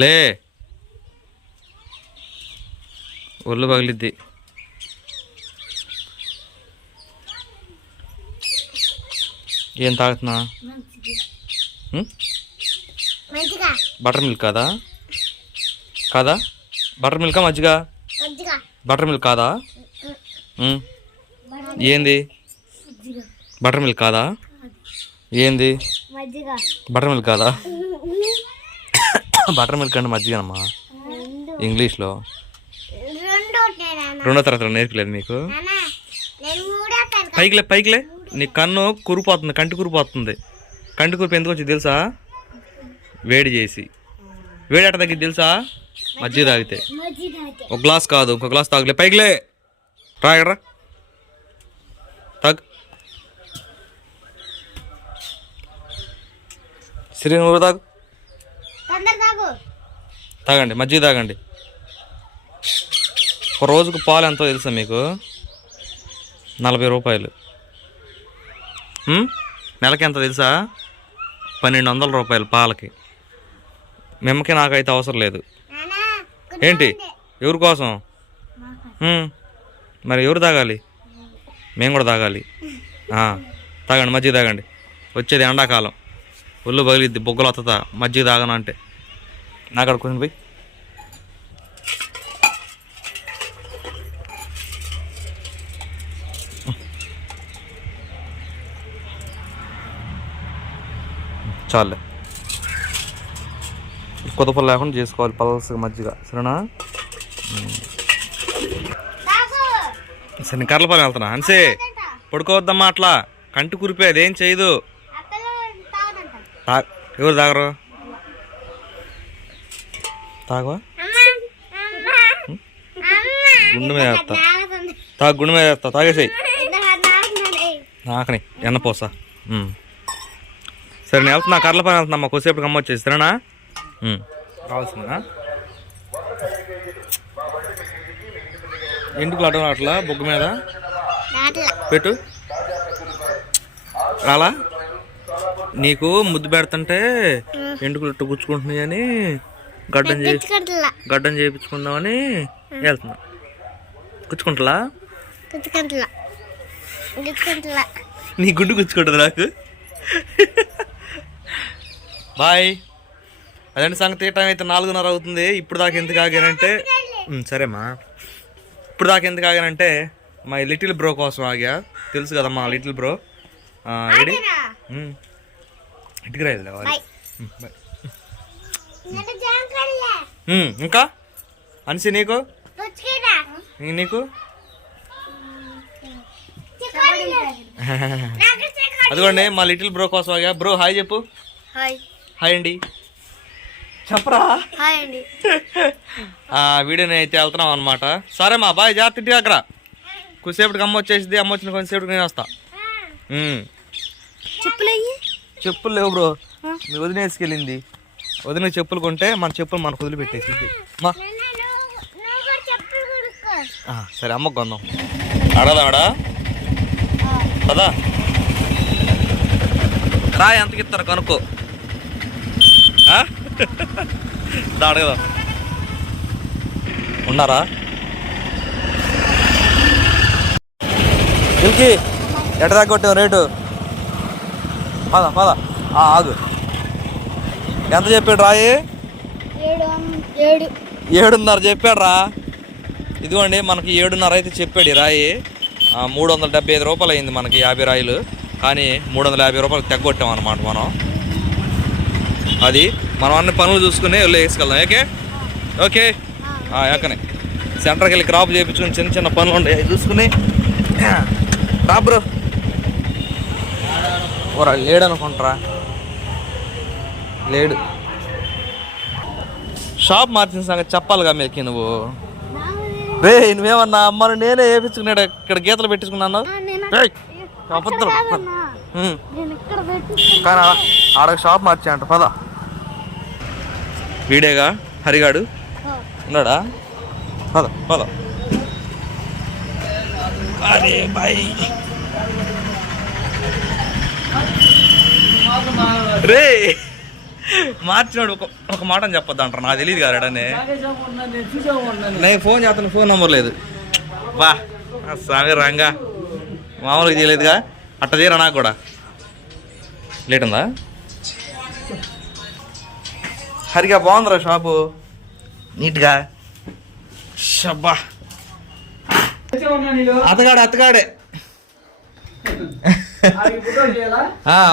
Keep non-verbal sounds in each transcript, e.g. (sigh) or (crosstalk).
లే. ఒళ్ళు పగిలిద్ది. ఏం తాగుతున్నా? బటర్ మిల్క్ కాదా? కాదా? బటర్ మిల్కా మజ్జిగ? బటర్ మిల్క్ కాదా. ఏంది? బటర్ మిల్క్ కాదా? ఏంది? బటర్ మిల్క్ కాదా? బటర్ మిల్క్ అంటే మజ్జిగనమ్మా? ఇంగ్లీష్లో. రెండు తరగతిలో నేర్పలేదు మీకు పైకిలే పైకిలే. నీ కన్ను కురిపోతుంది కంటి కురిపోతుంది. కంటి కురిపి ఎందుకు వచ్చి తెలుసా? వేడి చేసి. వేడి ఎట్ట తగ్గింది తెలుసా? మజ్జిగ తాగితే. ఒక గ్లాస్ కాదు ఇంకో గ్లాస్ తాగలే. పైకిలే. రా ఇక్కడ తాగు తొందర తాగు. తాగండి మజ్జిగ తాగండి. ఒక రోజుకు పాలు ఎంతో తెలుసా మీకు? నలభై రూపాయలు? నెలకి ఎంత తెలుసా? పన్నెండు వందల రూపాయలు పాలకి. మిమ్మకి నాకైతే అవసరం లేదు. ఏంటి? ఎవరి కోసం. మరి ఎవరు తాగాలి? మేము కూడా తాగాలి. తాగండి మజ్జిగ తాగండి. వచ్చేది ఎండాకాలం. ఒళ్ళు పగిలిద్ది బొగ్గలు వస్తుందా మజ్జిగ తాగను అంటే. నాకాడ కొంచెం పోయి. చాలే. కొత్తపల్లి లేకుండా చేసుకోవాలి పలసగా మజ్జిగ. సరేనా? సరే నేను కర్లపల్లి వెళ్తున్నా. అన్సే. పడుకోవద్దమ్మా అట్లా. కంటి కురిపే అదేం చేయదు. ఎవరు తాగరు? తాగవా? గుండు మీద వేస్తా. తాగ గుండు మీద వేస్తా. తాగేసేయి. నాకని ఎన్న పోసా. సరే నేను వెళ్తున్నా కర్ల పని వెళ్తున్నా కొద్దిసేపు అమ్మ వచ్చేసి సరేనా. కావాల్సిందా ఎందుకు అటం అట్లా బొగ్గు మీద? పెట్టు. రాలా? నీకు ముద్దు పెడుతుంటే ఎండుకులు ఇట్టు గుచ్చుకుంటున్నాయని గడ్డం చే గడ్డం చేయించుకుందామని వెళ్తున్నా. గుచ్చుకుంటలా నీ గుండు గుచ్చుకుంటుంది నాకు. బాయ్. అదండి సంగతి టైం అయితే నాలుగున్నర అవుతుంది. ఇప్పుడు దాకా ఎందుకు ఆగానంటే సరేమ్మా ఇప్పుడు దాకా ఎందుకు ఆగానంటే మా లిటిల్ బ్రో కోసం ఆగా. తెలుసు కదా మా లిటిల్ బ్రో. ఉమ్. ఇంటికి రాయలే వాళ్ళు. Bye um, bye. నేను జాంకర్లే ఉమ్, ఇంకా? అనిసి నీకు? నీకు? అదిగోండి మా లిటిల్ బ్రో కోసం బ్రో హాయ్ చెప్పు. హాయ్. హాయ్ అండి. చెప్పరా? హాయ్ అండి. ఆ వీడియోని అయితే వెళ్తున్నాం అనమాట సరే మా బాయ్ జాగ్రత్త ఇంటి దగ్గర. కొద్దిసేపటికి అమ్మ వచ్చేసింది అమ్మ వచ్చిన కొంతసేపటికి నేను వస్తా. చెప్పులు చెప్పులు లేవు బ్రో. మీ వదిన వేసుకెళ్ళింది. వదిన చెప్పులు కొంటే మన చెప్పులు మనకు వదిలిపెట్టేసింది. మా. ఆ, సరే అమ్మకు కొందాం. అడదాడా పదా. రా ఎంతకి ఇస్తారు కనుక్కో? దా అడగదాం. ఉన్నారా? ఇల్కి ఎట్రా కొట్టాం రేటు? పద పద. ఆగు. ఎంత చెప్పాడు రాయి ఏడు ఏడు. ఏడున్నర చెప్పాడు రా. ఇదిగోండి మనకి ఏడున్నర అయితే చెప్పాడు ఈ రాయి. మూడు వందల డెబ్బై ఐదు రూపాయలు అయింది మనకి యాభై రాయిలు. కానీ మూడు వందల యాభై రూపాయలు తగ్గొట్టాం అనమాట మనం. అది మనం అన్ని పనులు చూసుకుని వెళ్ళి వేసుకెళ్దాం. Okay okay? ఆ, ఏకనే. సెంటర్కి వెళ్ళి క్రాప్ చేయించుకుని చిన్న చిన్న పనులు ఉంటాయి చూసుకుని. రా బ్రో. ఓరా లేడు అనుకుంటారా లేడు. షాప్ మార్చిన సంగతి చెప్పాలిగా మీకు నువ్వు? రే నువ్వేమన్నా అమ్మను నేనే వేపించుకున్నాడు ఇక్కడ గీతలు పెట్టించుకున్నాను? అబద్ధం. కానీ ఆడ- షాప్ మార్చా అంట పద. వీడేగా? హరిగాడు? ఉన్నాడా? పద పద. అరే బాయ్. రే! మార్చినాడు ఒక ఒక మాట అని చెప్పొద్దు అంటారు. నాకు తెలియదు కదా నేను ఫోన్ చేస్తాను ఫోన్ నెంబర్ లేదు. బా స్వామి రంగా. మామూలుగా చేయలేదుగా. అట్ట చేయరా నాకు కూడా. లేట్ ఉందా? హరిగా బాగుందిరా షాపు. నీట్గా. షబ్బా. అతగాడే అతగాడే.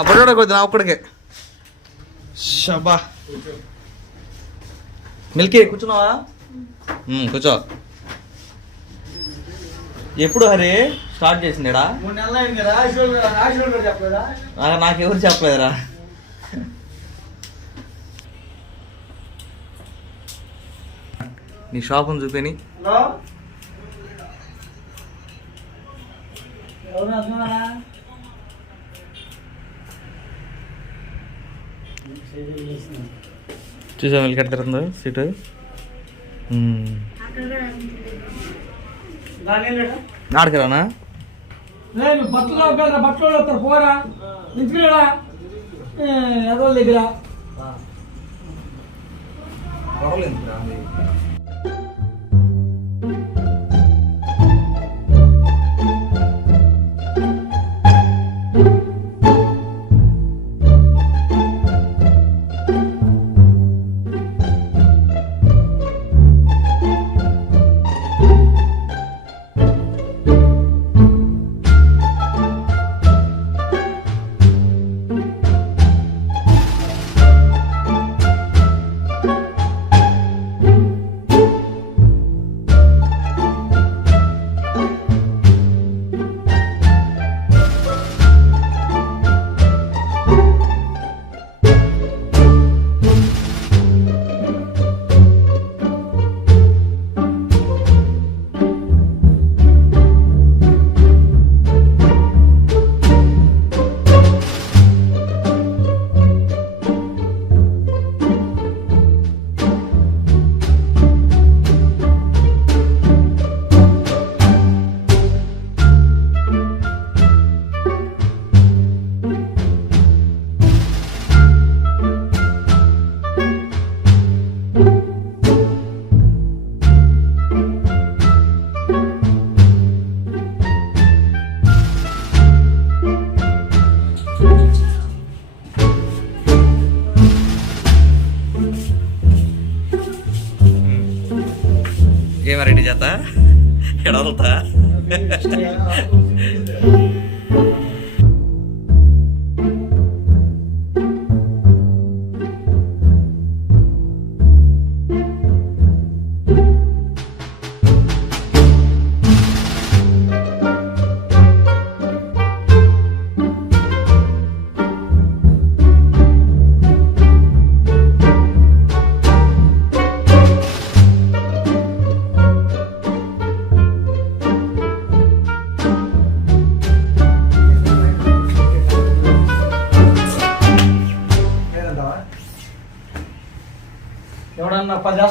బుడ్డోడే కొద్ది నా ఒక్కడికే. షబ్బా మిల్కీ. కూర్చున్నావా? కూర్చో. ఎప్పుడు హరి? స్టార్ట్ చేసిందేడా నాకెవరు చెప్పలేదురా. నీ షాపుని చూపిని. హలో? ఎవరు చూసా మిల్కి ఎడుతుందో సీటు? ఆడకరానా లేదు బట్టలు కదా బట్టలు వస్తారు పోరా. నించుకున్నాడా ఏదో దగ్గర.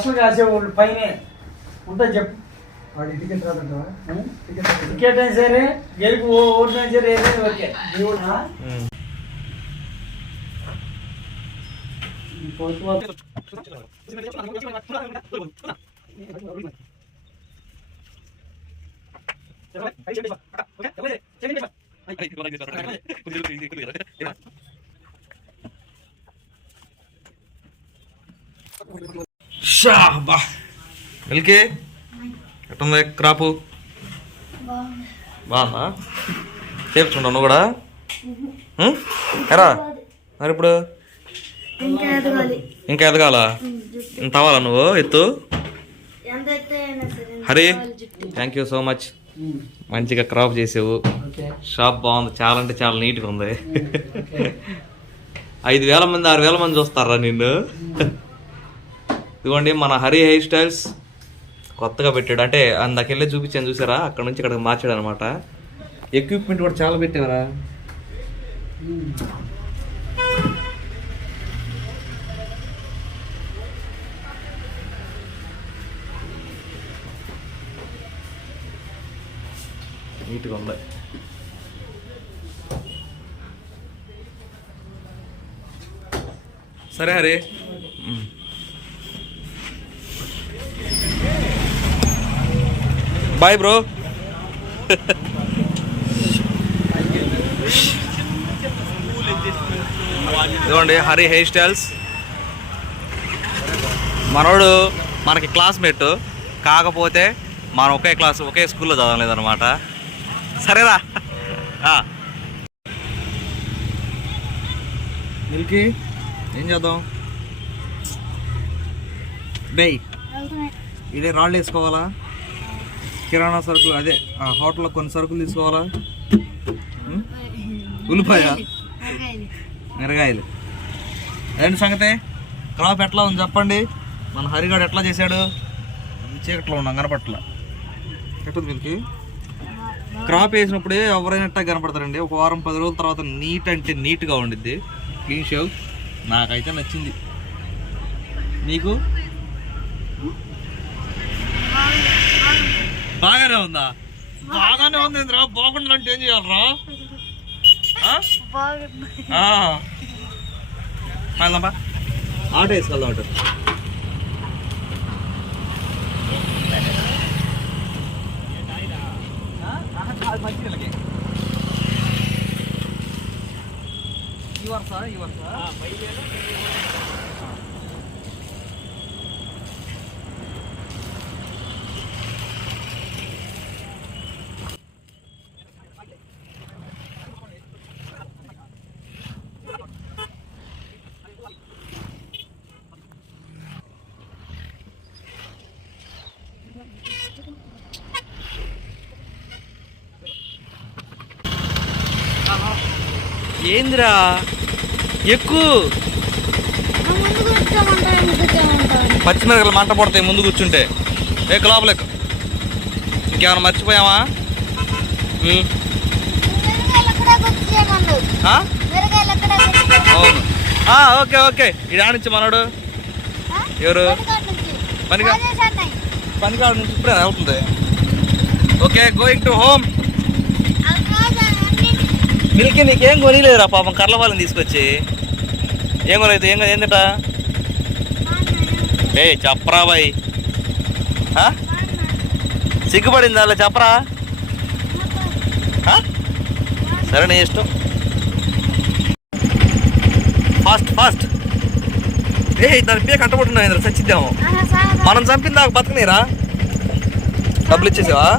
ఎవడన్నా పది లక్షలు కాసేవాళ్ళు పైనే ఉంటుంది చెప్పు వాడి టికెట్ రాదంటావా ఉం? టికెట్ రాదంటావా? టికెట్ అయినా సరే గెలుపు ఓడినా సరే ఏదైనా ఓకే దేవుడా ఈ పోస్ట్ మాత్రం షా బా మిల్కీ ఎట్టుంది? క్రాపు? బాగుంది. చేపించుకుంటావు నువ్వు కూడా? ఎరా? మరి ఇప్పుడు? ఇంకా ఎదగాలి. ఇంత అవ్వాలా నువ్వు? ఎత్తు? Hari? Thank you so much మంచిగా క్రాప్ చేసావు. షాప్ బాగుంది. చాలా అంటే చాలా నీట్గా ఉంది. (laughs) ఐదు వేల మంది ఆరు వేల మంది చూస్తారా నిన్ను? ఇదిగోండి మన హరి హెయిర్ స్టైల్స్ కొత్తగా పెట్టాడు. అంటే అందాకెళ్ళి చూపించాను చూసారా? అక్కడ నుంచి ఇక్కడికి మార్చాడు అనమాట ఎక్విప్మెంట్ కూడా చాలా పెట్టారా నీట్గా ఉంది. సరే హరే బాయ్ బ్రో ఇదిగోండి హరి హెయిర్ స్టైల్స్ మనోడు మనకి క్లాస్మేట్ కాకపోతే మనం ఒకే క్లాస్ ఒకే స్కూల్లో చదవలేదన్నమాట. సరేరా. ఆ. మిల్కీ ఏం చేద్దాం? బేయ్ ఇదే రాళ్ళు వేసుకోవాలా? కిరాణా సరుకులు అదే ఆ హోటల్లో కొన్ని సరుకులు తీసుకోవాలా? ఉల్లిపాయ? మిరగాయలు. ఏంటి సంగతి? క్రాప్ ఎట్లా ఉంది చెప్పండి? మన హరిగాడు ఎట్లా చేశాడు? చీకట్లో ఉన్నాం కనపట్ల ఎట్టుంది వీళ్ళకి? క్రాప్ వేసినప్పుడే ఎవరైనట్టా కనపడతారండి. ఒక వారం పది రోజుల తర్వాత నీట్ అంటే నీట్గా ఉండిద్ది. Clean shave. నాకైతే నచ్చింది. నీకు బాగానే ఉందా? బాగానే ఉంది ఇంద్రా బాగుండాలంటే అంటే ఏం చేయాలరా? ఆ? ఆ. వెళ్దాంపా ఆటో వేసుకెళ్దాం ఆటో. ఈ వరుస ఈ వరుస ఏందిరా? ఎక్కువ పచ్చిమిరకలు మంట పడతాయి ముందు కూర్చుంటే. ఏ లోపల ఇంకేమైనా మర్చిపోయావా? అవును. Okay okay. ఇది ఆడించి మనోడు? ఎవరు? పనిగా పనికాడ నుంచి ఇప్పుడే అవుతుంది ఓకే గోయింగ్ టు హోమ్. మిల్కి నీకేం కొనిలేదురా పాపం కర్ల వాళ్ళని తీసుకొచ్చి. ఏం కొనలేదు? ఏం ఏందట? ఏ చెప్పరా బాయ్? సిగ్గుపడింది అలా చెప్పరా? సరే నీ ఇష్టం. Fast fast. ఏ దాని పే కట్టబడుతున్నావు ఇంద్ర చచ్చిద్దాము. మనం చంపిన దాకా బతకనీరా? డబ్బులు ఇచ్చేసావా?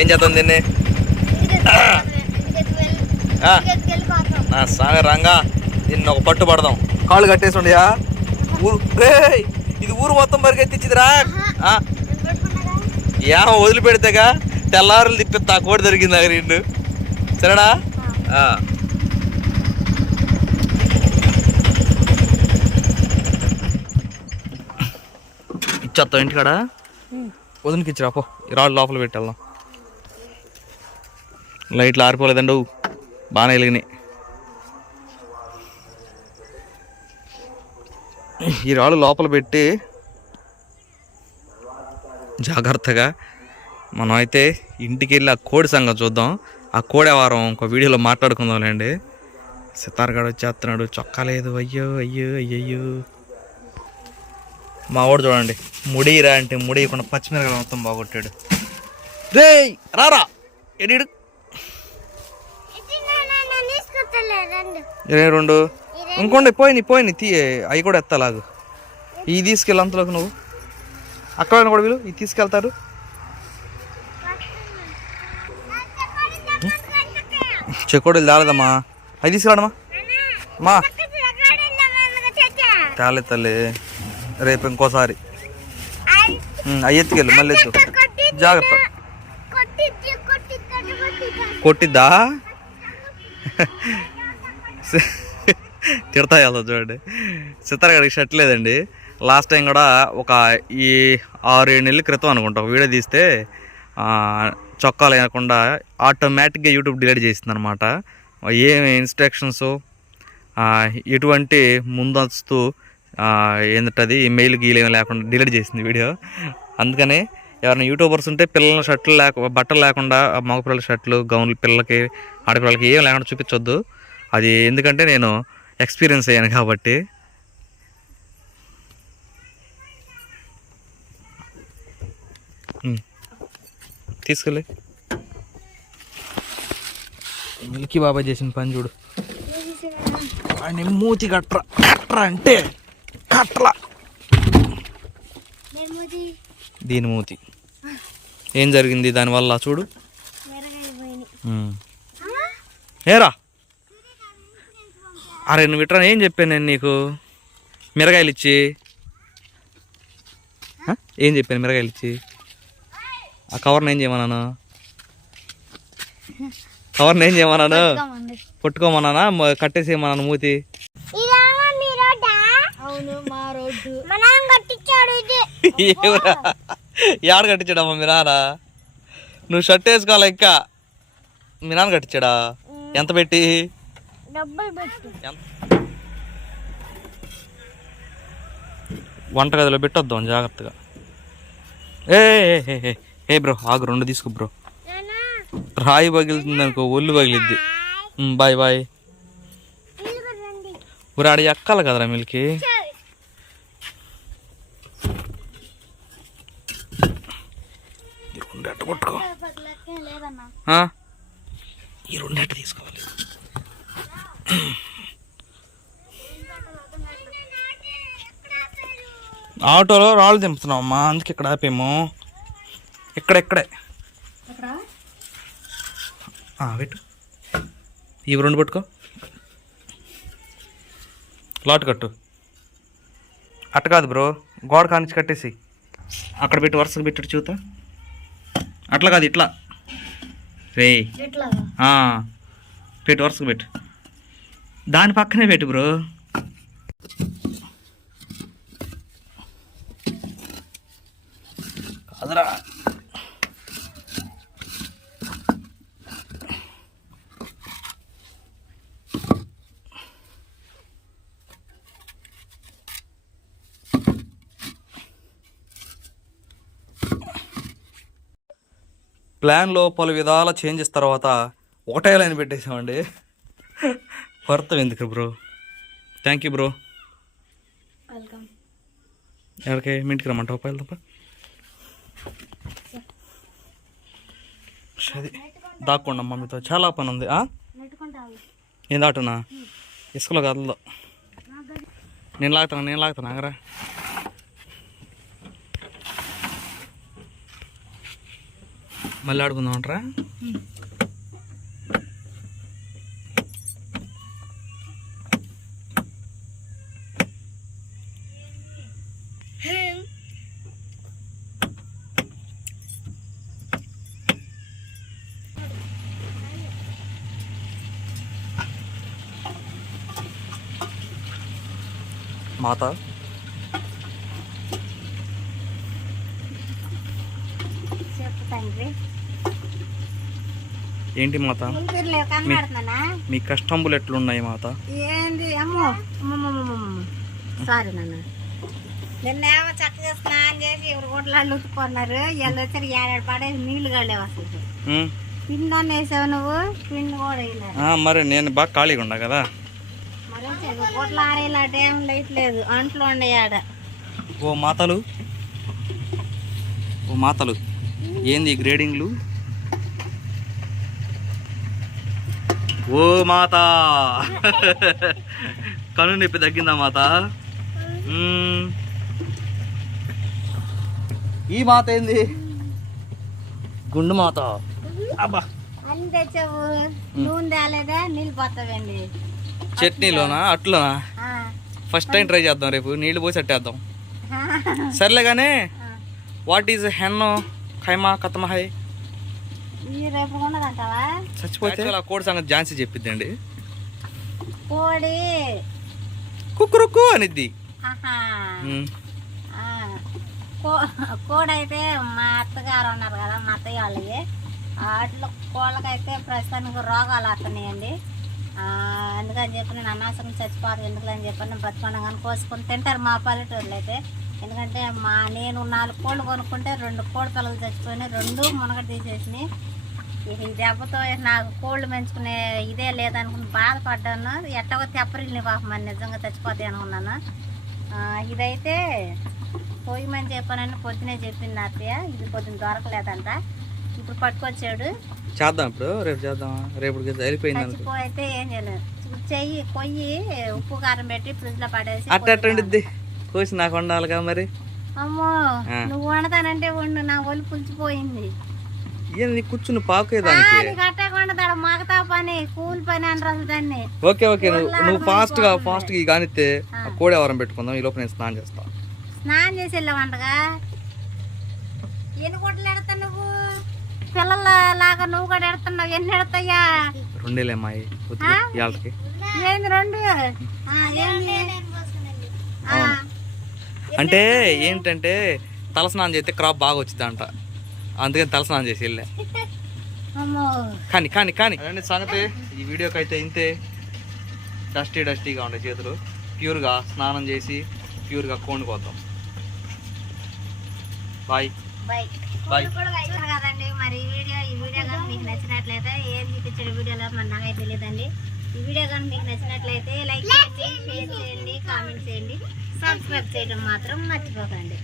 ఏం చేద్దాం దీన్ని. నా సాగ రంగా దీన్ని ఒక పట్టు పడదాం. కాళ్ళు కట్టేసి ఉండయా ఊరు రేయ్, ఇది ఊరు మొత్తం పరిగెత్తిచ్చిదిరా. ఆ, ఏమో వదిలిపెడితేగా తెల్లారులు తిప్పిస్తా కోడి దొరికింది దగ్గర రెండు సరేనా? ఆ. ఇచ్చేస్తావు ఇంటికాడ? వదినకి ఇచ్చిరా పో. ఈ రాళ్ళు లోపల పెట్టి వెళ్దాం లైట్లు ఆరిపోలేదండు. బాగానే వెలిగినాయి. ఈ రాళ్ళు లోపల పెట్టి జాగ్రత్తగా మనం అయితే ఇంటికి వెళ్ళి ఆ కోడి సంగం చూద్దాం. ఆ కోడి వారం ఒక వీడియోలో మాట్లాడుకుందాంలేండి సితార్గాడు వచ్చేస్తున్నాడు. చొక్కా లేదు. అయ్యో అయ్యో అయ్యయ్యో. మా వాడు చూడండి. ముడిరా అంటే ముడియకుండా పచ్చిమిరకాయలు మొత్తం బాగొట్టాడు. రే రారా. ఎడిడు. ఇరవై రెండు. ఇంకోండి పోయినాయి పోయినాయి తీ అవి కూడా ఎత్తలాగు. ఇవి తీసుకెళ్ళి అంతలోకి నువ్వు. అక్కడ కూడా వీళ్ళు ఇవి తీసుకెళ్తారు. చెకోడీలు తేలేదమ్మా. అవి తీసుకురాడమ్మా మా. తల్లి. రేపు ఇంకోసారి. అవి ఎత్తుకెళ్ళు మళ్ళీ ఎత్తు. జాగ్రత్త. కొట్టిద్దా తిడతా వెళ్తాం చూడండి. సితారగడికి షర్ట్ లేదండి. లాస్ట్ టైం కూడా ఒక ఈ ఆరు ఏడు నెలల క్రితం అనుకుంటా ఒక వీడియో తీస్తే చొక్కాలు లేకుండా ఆటోమేటిక్గా యూట్యూబ్ డిలీట్ చేసింది అనమాట ఏమి ఇన్స్ట్రక్షన్స్ ఎటువంటి ముందస్తు ఏంటది మెయిల్ గీలేమి లేకుండా డిలీట్ చేసింది వీడియో. అందుకనే ఎవరైనా యూట్యూబర్స్ ఉంటే పిల్లల షర్ట్లు లేక బట్టలు లేకుండా మగపిల్లల షర్ట్లు గౌన్లు పిల్లలకి ఆడపిల్లలకి ఏం లేకుండా చూపించొద్దు. అది ఎందుకంటే నేను ఎక్స్పీరియన్స్ అయ్యాను కాబట్టి. తీసుకెళ్ళి. మిల్కీ బాబా చేసిన పని చూడు. వాడిని మూతి కట్రా. కట్రా అంటే కట్రా. దీని మూతి. ఏం జరిగింది దానివల్ల చూడు. ఏరా? అరే నువ్వు ఇట్రా ఏం చెప్పాను నేను నీకు? మిరగాయలు ఇచ్చి? ఏం చెప్పాను మిరగాయలు ఇచ్చి ఆ కవర్ని ఏం చేయమన్నాను? కవర్ని ఏం చేయమన్నాను? పట్టుకోమన్నానా? మ- కట్టేసేయమన్నాను మూతి. (laughs) యాడ కట్టించాడమ్మా మీ నాన్న? నువ్వు షర్ట్ వేసుకోవాలి ఇంకా? మీ నాన్న కట్టించాడా? ఎంత పెట్టి? వంటగదిలో పెట్టొద్దాం జాగ్రత్తగా. ఏ ఏ, ఏ, ఏ, ఏ బ్రో ఆగు రెండు తీసుకో బ్రో. నానా? రాయి పగిలింది అనుకో ఒళ్ళు పగిలిద్ది. బాయ్. బాయ్ ఊరు ఆడ ఎక్కాలి కదరా మిల్కి? ఈ రెండు లేదన్నా. ఆ? ఈ రెండు ఎట్ట తీసుకోవాలి ఆటోలో రాళ్ళు దింపుతున్నాం అమ్మా అందుకే ఇక్కడ ఆపేమో. ఇక్కడెక్కడే పెట్టు. ఇవి రెండు పట్టుకో. లాట్ కట్టు. అట్ట కాదు బ్రో గోడ కానిచ్చి కట్టేసి. అక్కడ పెట్టి వరుసగా పెట్టి చూతా. అట్లా కాదు ఇట్లా. రే పెట్టు వరుసగా పెట్టు. దాని పక్కనే పెట్టు బ్రో. కాదురా. ప్లాన్లో పలు విధాల చేంజెస్ తర్వాత ఒకటే లైన్ పెట్టేసామండి. వర్తం ఎందుకు bro thank you bro welcome ఎవరికి మీ ఇంటికి రమ్మంటావు? పైలు తప్ప. సరే దాక్కోండి అమ్మ మీతో. చాలా పని ఉంది. ఏం దాటున్నా ఇసుకలో కదలదు నేను లాగుతాను? నేను లాగుతాను? ఆగరా మళ్ళీ ఆడుకుందాం మాత? ఏంటి మాత? మీ కష్టంబులు ఎట్లున్నాయి మాత? ఏంది? అమ్మో. సారీ నాన్న. నిన్నేమో చక్కగా స్నానం చేసి ఎవరు గుడ్లాళ్ళు ఉతుకున్నారు వీళ్ళు వచ్చారు ఏడాడు పడేసి నీళ్ళు కళ్ళేవు అసలు. పిండి అన్న వేసావు నువ్వు? పిండి కూడా వేయలేదు. మరి నేను బాగా ఖాళీగా ఉన్నా కదా. గుడ్ల ఆరేలాంటి ఏం లైట్ లేదు అంట్లో ఉండే ఆడ. ఓ మాతలు. ఓ మాతలు. ఏంది గ్రేడింగ్లు? ఓ మాత. (laughs) కను నొప్పి తగ్గిందా మాత. ఈ మాత ఏంది? గుండు మాత. అబ్బా. అన్ని తెచ్చావు నూనె తేలేదా నీళ్ళు పోతావండి చట్నీలోనా? అట్లోనా? ఆ. ఫస్ట్ టైం ట్రై చేద్దాం రేపు. నీళ్ళు పోసి అట్టేద్దాం. సర్లే కానీ వాట్ ఈజ్ హెన్నో ఖైమా కతమహై చచ్చిపోతే? ఆ కోడి సంగతి ఝాన్సీ చెప్పిద్దండి కోడి. కుక్కురుక్కు అనిద్ది. కో- కోడైతే మా అత్తగారు ఉన్నారు కదా మా అత్తయ్య వాళ్ళకి వాటిలో కోళ్ళకైతే ప్రస్తుతానికి రోగాలు వస్తున్నాయండి. అందుకని చెప్పి నేను అనవసరం చచ్చిపోదు ఎందుకని చెప్పి బ్రతకుండా కానీ కోసుకొని తింటారు మా పల్లెటూరులో అయితే. ఎందుకంటే మా నేను నాలుగు కోళ్ళు కొనుక్కుంటే రెండు కోడి పిల్లలు చచ్చిపోయినాయి రెండు మునగ తీసేసినాయి. ఈ దెబ్బతో నాకు కోళ్ళు పెంచుకునే ఇదే లేదనుకుని బాధపడ్డాను. ఎట్టగో తెప్పరిల్ని పాపం నిజంగా చచ్చిపోతాయి అనుకున్నాను. ఇదైతే పోయమని చెప్పానని పొద్దునే చెప్పింది అత్తయ్య. ఇది పొద్దున దొరకలేదంట. ఇప్పుడు పట్టుకొచ్చాడు. చేద్దాం ఇప్పుడు. రేపు చేద్దాం. రేపు వెళ్ళిపోయింది చచ్చిపోయితే ఏం చేయలేదు. చెయ్యి కొయ్యి ఉప్పు కారం పెట్టి ఫ్రిడ్జ్లో పడేసి అట్ట కోసి నాకు వండాలిగా మరి. అమ్మో. నువ్వు వండుతానంటే వండు. నా ఒళ్ళు పులిచిపోయింది. ఏంది కూర్చుని పాకే దానికి నీకు అట్టే వండుతాడు. మగతా పని కూలి పని అని అసలు దాన్ని. Okay okay. నువ్వు ఫాస్ట్గా ఫాస్ట్గా కానిస్తే ఆ. కోడి ఎవరం పెట్టుకుందాం. ఈ లోపు నేను స్నానం చేస్తా. స్నానం చేసి వెళ్ళావంటగా ఎన్ని గుడ్లు ఎడతా నువ్వు? పిల్లల లాగా నువ్వు కూడా ఎడుతున్నావు. ఎన్ని ఎడతాయా? రెండేలే అమ్మాయి ఇవాళకి ఏంది రెండు? ఆ, ఏంది? ఆ, అంటే ఏంటంటే తలస్నానం చేస్తే క్రాప్ బాగా వచ్చింది అంట అందుకని తలస్నానం చేసి వెళ్ళా. కానీ కానీ కానీ. సంగతి? ఈ వీడియోకి అయితే ఇంతే. డస్టీ డస్టీగా ఉండే చేతులు. ప్యూర్గా స్నానం చేసి ప్యూర్గా కోనుకోద్దాం బాయ్. Bye bye. చూసారు కదండి. మరి ఈ వీడియో ఈ వీడియో కానీ మీకు నచ్చినట్లయితే ఏం చూపించాడు వీడియోలో మరి నాకైతే తెలియదండి. ఈ వీడియో కానీ మీకు నచ్చినట్లయితే లైక్ చేయండి షేర్ చేయండి కామెంట్ చేయండి. సబ్స్క్రైబ్ చేయడం మాత్రం మర్చిపోకండి.